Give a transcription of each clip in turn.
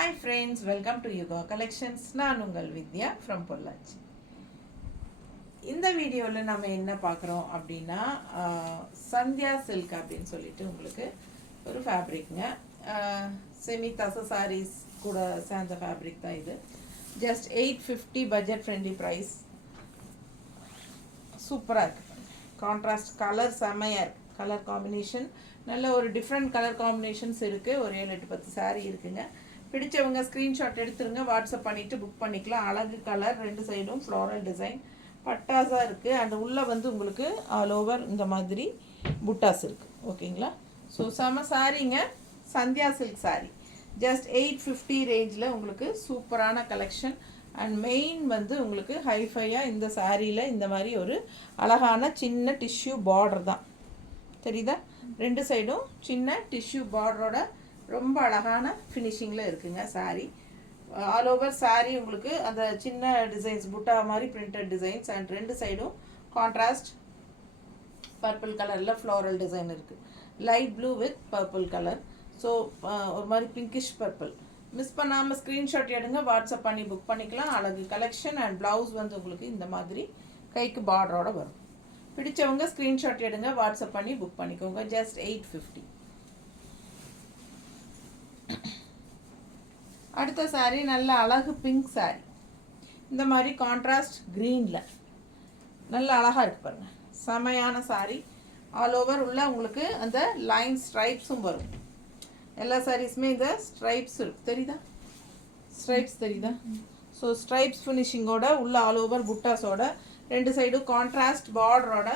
Hi friends, welcome to Yoga Collections. நான் உங்கள் வித்யா from Pollachi. இந்த வீடியோவில் நம்ம என்ன பார்க்குறோம் அப்படின்னா சந்தியா சில்க் அப்படின்னு சொல்லிட்டு உங்களுக்கு ஒரு ஃபேப்ரிக்ங்க. செமி தச சாரீஸ் கூட சேர்ந்த ஃபேப்ரிக் தான் இது. Just 850 budget friendly price. சூப்பராக இருக்குது. கான்ட்ராஸ்ட் கலர் செம்மையாக இருக்குது. கலர் காம்பினேஷன் நல்ல ஒரு டிஃப்ரெண்ட் கலர் காம்பினேஷன்ஸ் இருக்குது. ஒரு 7-8-10 சாரீ இருக்குங்க. பிடிச்சவங்க ஸ்க்ரீன்ஷாட் எடுத்துருங்க, வாட்ஸ்அப் பண்ணிவிட்டு புக் பண்ணிக்கலாம். அழகு கலர், ரெண்டு சைடும் ஃப்ளோரல் டிசைன், பட்டாஸாக இருக்குது. அண்ட் உள்ளே வந்து உங்களுக்கு ஆல் ஓவர் இந்த மாதிரி புட்டாஸ் இருக்குது. ஓகேங்களா? ஸோ செம சாரீங்க. சந்தியா சில்க் சாரீ ஜஸ்ட் 850 ரேஞ்சில் உங்களுக்கு சூப்பரான கலெக்ஷன். அண்ட் மெயின் வந்து உங்களுக்கு ஹைஃபையாக இந்த சாரியில் இந்த மாதிரி ஒரு அழகான சின்ன டிஷ்யூ பார்டர் தான் தெரியுதா? ரெண்டு சைடும் சின்ன டிஷ்யூ பார்டரோட ரொம்ப அழகான ஃபினிஷிங்கில் இருக்குங்க சாரீ. ஆல் ஓவர் சாரீ உங்களுக்கு அந்த சின்ன டிசைன்ஸ் புட்டா மாதிரி பிரிண்டட் டிசைன்ஸ் அண்ட் ரெண்டு சைடும் கான்ட்ராஸ்ட் பர்பிள் கலரில் ஃப்ளோரல் டிசைன் இருக்குது. Light blue with purple colour. So ஒரு மாதிரி பிங்கிஷ் பர்பிள். மிஸ் பண்ணாமல் ஸ்க்ரீன்ஷாட் எடுங்க, வாட்ஸ்அப் பண்ணி புக் பண்ணிக்கலாம். அழகு கலெக்ஷன். அண்ட் ப்ளவுஸ் வந்து உங்களுக்கு இந்த மாதிரி கைக்கு பார்டரோட வரும். பிடிச்சவங்க ஸ்க்ரீன்ஷாட் எடுங்க, வாட்ஸ்அப் பண்ணி புக் பண்ணிக்கோங்க. ஜஸ்ட் 850. அடுத்த சாரீ நல்ல அழகு பிங்க் சாரீ. இந்த மாதிரி கான்ட்ராஸ்ட் க்ரீனில் நல்ல அழகாக இருக்குது பாருங்கள். செமையான சாரீ. ஆல் ஓவர் உள்ள உங்களுக்கு அந்த லைன் ஸ்ட்ரைப்ஸும் வரும். எல்லா சாரீஸுமே இந்த ஸ்ட்ரைப்ஸ் இருக்குது தெரியுதா? ஸ்ட்ரைப்ஸ் தெரியுதா? ஸோ ஸ்ட்ரைப்ஸ் ஃபினிஷிங்கோட உள்ள ஆல் ஓவர் புட்டாஸோட ரெண்டு சைடும் கான்ட்ராஸ்ட் பார்டரோட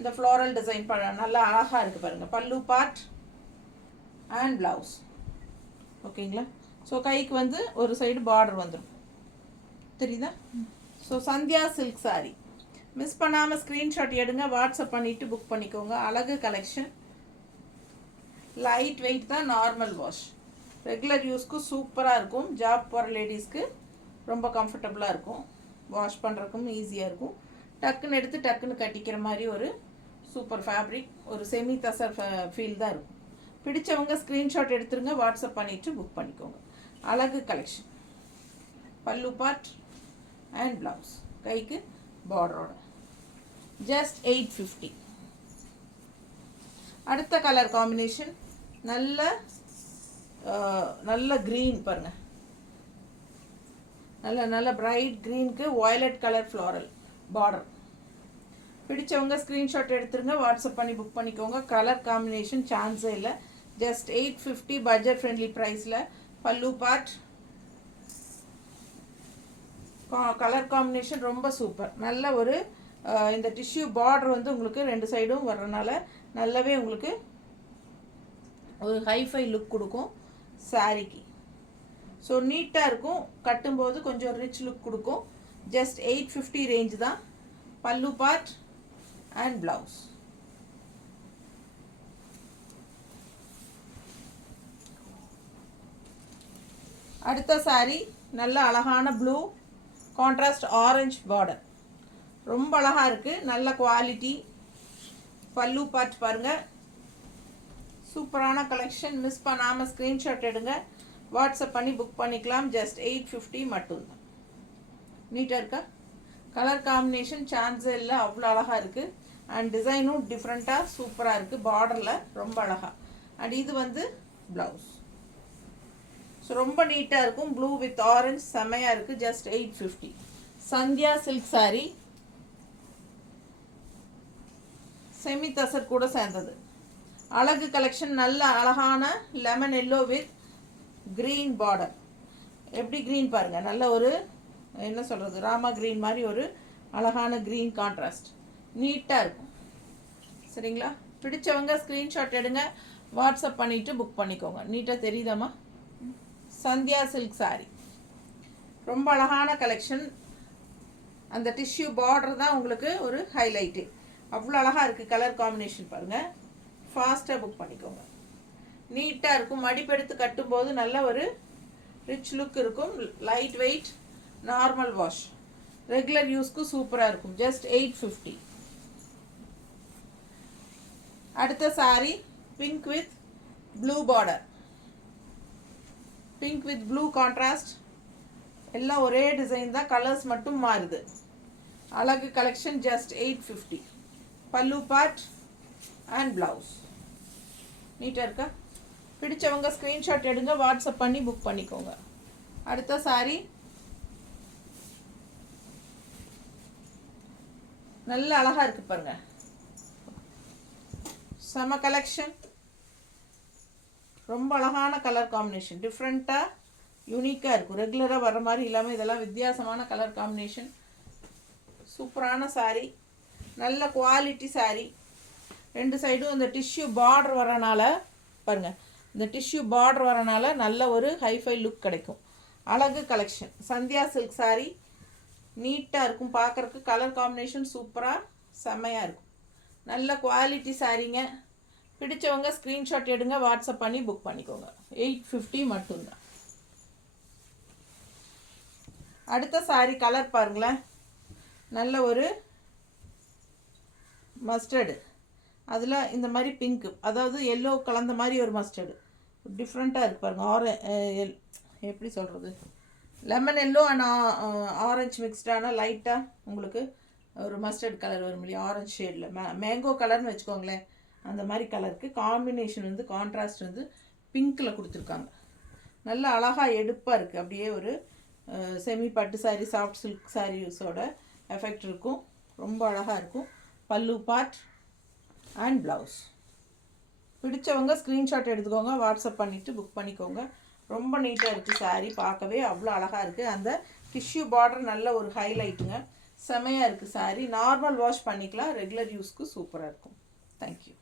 இந்த ஃப்ளோரல் டிசைன் நல்லா அழகாக இருக்குது பாருங்கள். பல்லு பார்ட் அண்ட் ப்ளவுஸ். ஓகேங்களா? ஸோ கைக்கு வந்து ஒரு சைடு பார்டர் வந்துடும் தெரியுதா? So Sandhya silk sari miss பண்ணாமல் ஸ்க்ரீன்ஷாட் எடுங்க, வாட்ஸ்அப் பண்ணிவிட்டு புக் பண்ணிக்கோங்க. அழகு கலெக்ஷன். லைட் வெயிட் தான், நார்மல் வாஷ். ரெகுலர் யூஸ்க்கு சூப்பராக இருக்கும். ஜாப் போகிற லேடிஸ்க்கு ரொம்ப கம்ஃபர்டபுளாக இருக்கும். வாஷ் பண்ணுறதுக்கும் ஈஸியாக இருக்கும். டக்குன்னு எடுத்து டக்குன்னு கட்டிக்கிற மாதிரி ஒரு சூப்பர் ஃபேப்ரிக். ஒரு செமி தசர் ஃபீல் தான் இருக்கும். பிடிச்சவங்க ஸ்க்ரீன்ஷாட் எடுத்துருங்க, வாட்ஸ்அப் பண்ணிவிட்டு புக் பண்ணிக்கோங்க. அழகு கலெக்ஷன். பல்லு பார்ட் அண்ட் ப்ளவுஸ், கைக்கு பார்டரோட. ஜஸ்ட் 850. அடுத்த கலர் காம்பினேஷன் நல்ல நல்ல க்ரீன் பாருங்கள். நல்ல பிரைட் க்ரீனுக்கு வயலட் கலர் ஃப்ளாரல் பார்டர். பிடிச்சவங்க ஸ்க்ரீன்ஷாட் எடுத்துருங்க, வாட்ஸ்அப் பண்ணி புக் பண்ணிக்கோங்க. கலர் காம்பினேஷன் சான்ஸே இல்லை. ஜஸ்ட் 850 பட்ஜெட் ஃப்ரெண்ட்லி ப்ரைஸில். பல்லு பார்ட், கலர் காம்பினேஷன் ரொம்ப சூப்பர். நல்ல ஒரு இந்த டிஷ்யூ பார்டர் வந்து உங்களுக்கு ரெண்டு சைடும் வர்றதுனால நல்லாவே உங்களுக்கு ஒரு ஹைஃபை லுக் கொடுக்கும் சாரிக்கு. ஸோ நீட்டாக இருக்கும். கட்டும்போது கொஞ்சம் ரிச் லுக் கொடுக்கும். ஜஸ்ட் 850 ரேஞ்ச் தான். பல்லு பார்ட் அண்ட் ப்ளவுஸ். அடுத்த சாரீ நல்ல அழகான ப்ளூ கான்ட்ராஸ்ட் ஆரஞ்சு பார்டர். ரொம்ப அழகாக இருக்குது. நல்ல குவாலிட்டி. பல்லு பார்ட் பாருங்கள். சூப்பரான கலெக்ஷன். மிஸ் பண்ணாமல் ஸ்க்ரீன்ஷாட் எடுங்க, வாட்ஸ்அப் பண்ணி புக் பண்ணிக்கலாம். ஜஸ்ட் 850 மட்டும்தான். நீட்டாக இருக்கா? கலர் காம்பினேஷன் சான்ஸே இல்லை, அவ்வளோ அழகாக இருக்குது. அண்ட் டிசைனும் டிஃப்ரெண்ட்டாக சூப்பராக இருக்குது. பார்டரில் ரொம்ப அழகாக. அண்ட் இது வந்து ப்ளவுஸ். ஸோ ரொம்ப நீட்டாக இருக்கும். ப்ளூ வித் ஆரஞ்ச் செம்மையாக இருக்குது. Just 850. Sandhya silk sari. Semi tussar கூட சேர்ந்தது. அழகு கலெக்ஷன். நல்ல அழகான lemon yellow with green border. எப்படி க்ரீன் பாருங்கள். நல்ல ஒரு என்ன சொல்கிறது, ராமா க்ரீன் மாதிரி ஒரு அழகான க்ரீன் கான்ட்ராஸ்ட். நீட்டாக இருக்கும். சரிங்களா? பிடிச்சவங்க ஸ்க்ரீன்ஷாட் எடுங்க, வாட்ஸ்அப் பண்ணிவிட்டு புக் பண்ணிக்கோங்க. நீட்டாக தெரியுதாம்மா? சந்தியா சில்க் சாரீ ரொம்ப அழகான கலெக்ஷன். அந்த டிஷ்யூ பார்டர் தான் உங்களுக்கு ஒரு ஹைலைட்டு. அவ்வளோ அழகாக இருக்குது. கலர் காம்பினேஷன் பாருங்கள். ஃபாஸ்ட்டாக புக் பண்ணிக்கோங்க. நீட்டாக இருக்கும். மடிப்பெடுத்து கட்டும்போது நல்ல ஒரு ரிச் லுக் இருக்கும். Light weight, normal wash. Regular யூஸ்க்கு சூப்பராக இருக்கும். ஜஸ்ட் 850. அடுத்த sari pink with blue border. Pink with blue contrast. எல்லாம் ஒரே டிசைன் தான், கலர்ஸ் மட்டும் மாறுது. அழகு கலெக்ஷன் ஜஸ்ட் 850. பல்லு பார்ட் அண்ட் ப்ளவுஸ். நீட்டாக இருக்கா? பிடிச்சவங்க ஸ்க்ரீன்ஷாட் எடுங்க, வாட்ஸ்அப் பண்ணி புக் பண்ணிக்கோங்க. அடுத்த சாரி நல்ல அழகாக இருக்குது பாருங்கள். செம கலெக்ஷன், ரொம்ப அழகான கலர் காம்பினேஷன், டிஃப்ரெண்ட்டாக யூனிக்காக இருக்கும். ரெகுலராக வர மாதிரி இல்லாமல் இதெல்லாம் வித்தியாசமான கலர் காம்பினேஷன். சூப்பரான சாரீ, நல்ல குவாலிட்டி சாரீ. ரெண்டு சைடும் இந்த டிஷ்யூ பார்டர் வரனால பாருங்கள், இந்த டிஷ்யூ பார்டர் வரனால நல்ல ஒரு ஹைஃபை லுக் கிடைக்கும். அழகு கலெக்ஷன், சந்தியா சில்க் சாரீ. நீட்டாக இருக்கும் பார்க்குறக்கு. கலர் காம்பினேஷன் சூப்பராக செம்மையாக இருக்கும். நல்ல குவாலிட்டி சாரீங்க. பிடிச்சவங்க ஸ்க்ரீன்ஷாட் எடுங்க, வாட்ஸ்அப் பண்ணி புக் பண்ணிக்கோங்க. 850 மட்டும்தான். அடுத்த சாரீ கலர் பாருங்களேன், நல்ல ஒரு மஸ்டர்டு, அதில் இந்த மாதிரி பிங்க்கு, அதாவது எல்லோ கலந்த மாதிரி ஒரு மஸ்டர்டு. டிஃப்ரெண்ட்டாக இருக்குது பாருங்கள். எப்படி சொல்கிறது, லெமன் எல்லோ அண்ட் ஆரஞ்சு மிக்ஸ்டான லைட்டாக உங்களுக்கு ஒரு மஸ்டர்ட் கலர் வரும் இல்லையா, ஆரஞ்சு ஷேடில் மேங்கோ கலர்னு வச்சுக்கோங்களேன். அந்த மாதிரி கலருக்கு காம்பினேஷன் வந்து கான்ட்ராஸ்ட் வந்து பிங்க்கில் கொடுத்துருக்காங்க. நல்ல அழகாக எடுப்பாக இருக்குது. அப்படியே ஒரு செமி பட்டு சாரீ, சாஃப்ட் சில்க் சாரீஸோட எஃபெக்ட் இருக்கும். ரொம்ப அழகாக இருக்கும். பல்லு பார்ட் அண்ட் ப்ளவுஸ். பிடிச்சவங்க ஸ்க்ரீன்ஷாட் எடுத்துக்கோங்க, வாட்ஸ்அப் பண்ணிவிட்டு புக் பண்ணிக்கோங்க. ரொம்ப நீட்டாக இருக்குது சாரீ, பார்க்கவே அவ்வளோ அழகாக இருக்குது. அந்த டிஷ்யூ பார்டர் நல்ல ஒரு ஹைலைட்டுங்க, செமையாக இருக்குது சாரீ. நார்மல் வாஷ் பண்ணிக்கலாம், ரெகுலர் யூஸ்க்கு சூப்பராக இருக்கும். தேங்க்யூ.